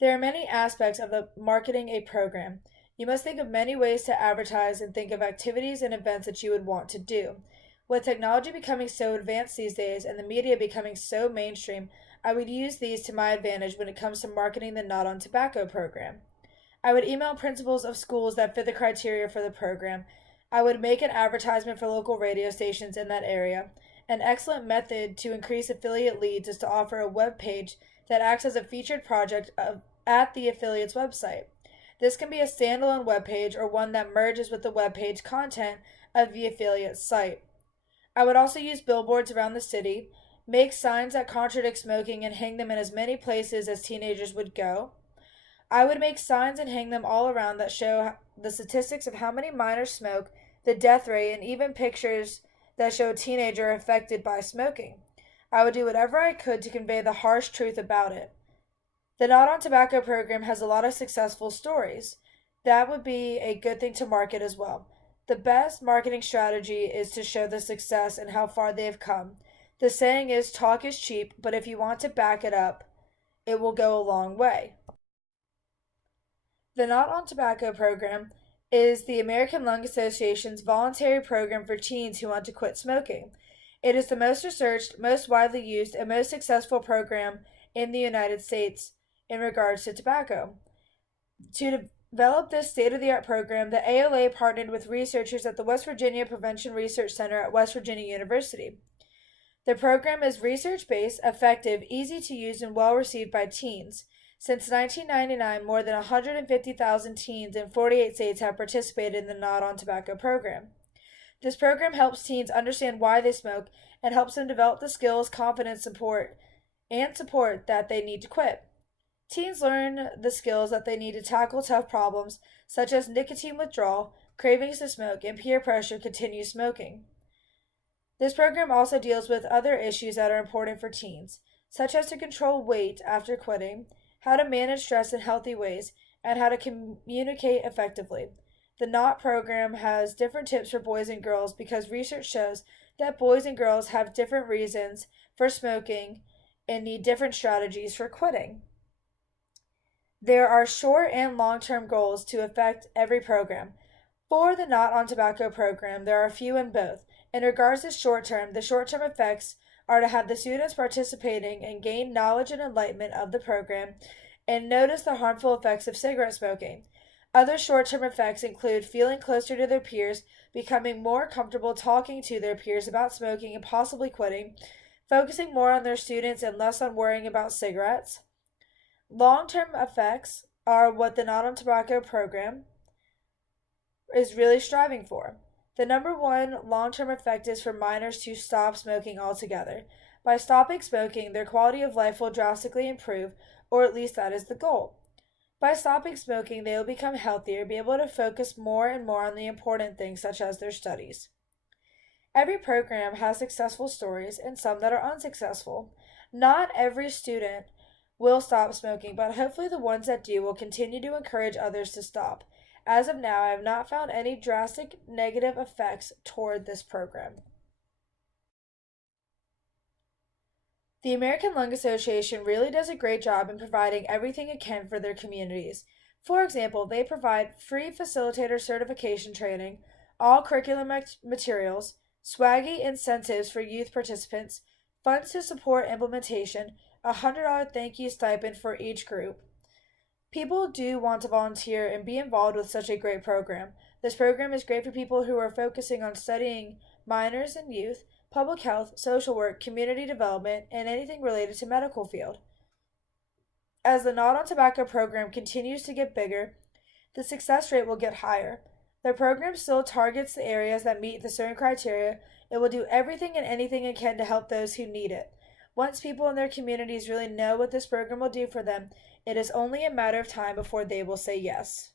There are many aspects of the marketing a program. You must think of many ways to advertise and think of activities and events that you would want to do. With technology becoming so advanced these days and the media becoming so mainstream, I would use these to my advantage when it comes to marketing the Not on Tobacco program. I would email principals of schools that fit the criteria for the program. I would make an advertisement for local radio stations in that area. An excellent method to increase affiliate leads is to offer a web page that acts as a featured project at the affiliate's website. This can be a standalone web page or one that merges with the web page content of the affiliate's site. I would also use billboards around the city, make signs that contradict smoking, and hang them in as many places as teenagers would go. I would make signs and hang them all around that show the statistics of how many minors smoke, the death rate, and even pictures that show a teenager affected by smoking. I would do whatever I could to convey the harsh truth about it. The Not on Tobacco program has a lot of successful stories. That would be a good thing to market as well. The best marketing strategy is to show the success and how far they have come. The saying is talk is cheap, but if you want to back it up, it will go a long way. The Not on Tobacco program is the American Lung Association's voluntary program for teens who want to quit smoking. It is the most researched, most widely used, and most successful program in the United States in regards to tobacco. To develop this state of the art program, the ALA partnered with researchers at the West Virginia Prevention Research Center at West Virginia University. The program is research based, effective, easy to use, and well received by teens. Since 1999, more than 150,000 teens in 48 states have participated in the Not on Tobacco program. This program helps teens understand why they smoke and helps them develop the skills, confidence, support that they need to quit. Teens learn the skills that they need to tackle tough problems such as nicotine withdrawal, cravings to smoke, and peer pressure to continue smoking. This program also deals with other issues that are important for teens, such as to control weight after quitting, how to manage stress in healthy ways, and how to communicate effectively. The NOT program has different tips for boys and girls because research shows that boys and girls have different reasons for smoking and need different strategies for quitting. There are short and long-term goals to affect every program. For the Not on Tobacco program, there are a few in both. In regards to short-term, the short-term effects are to have the students participating and gain knowledge and enlightenment of the program and notice the harmful effects of cigarette smoking. Other short-term effects include feeling closer to their peers, becoming more comfortable talking to their peers about smoking and possibly quitting, focusing more on their students and less on worrying about cigarettes. Long-term effects are what the Not on Tobacco program is really striving for. The number one long-term effect is for minors to stop smoking altogether. By stopping smoking, their quality of life will drastically improve, or at least that is the goal. By stopping smoking, they will become healthier, be able to focus more and more on the important things such as their studies. Every program has successful stories and some that are unsuccessful. Not every student will stop smoking, but hopefully the ones that do will continue to encourage others to stop. As of now, I have not found any drastic negative effects toward this program. The American Lung Association really does a great job in providing everything it can for their communities. For example, they provide free facilitator certification training, all curriculum materials, swaggy incentives for youth participants, funds to support implementation, a $100 thank you stipend for each group. People do want to volunteer and be involved with such a great program. This program is great for people who are focusing on studying minors and youth, public health, social work, community development, and anything related to medical field. As the Not on Tobacco program continues to get bigger, the success rate will get higher. The program still targets the areas that meet the certain criteria. It will do everything and anything it can to help those who need it. Once people in their communities really know what this program will do for them, it is only a matter of time before they will say yes.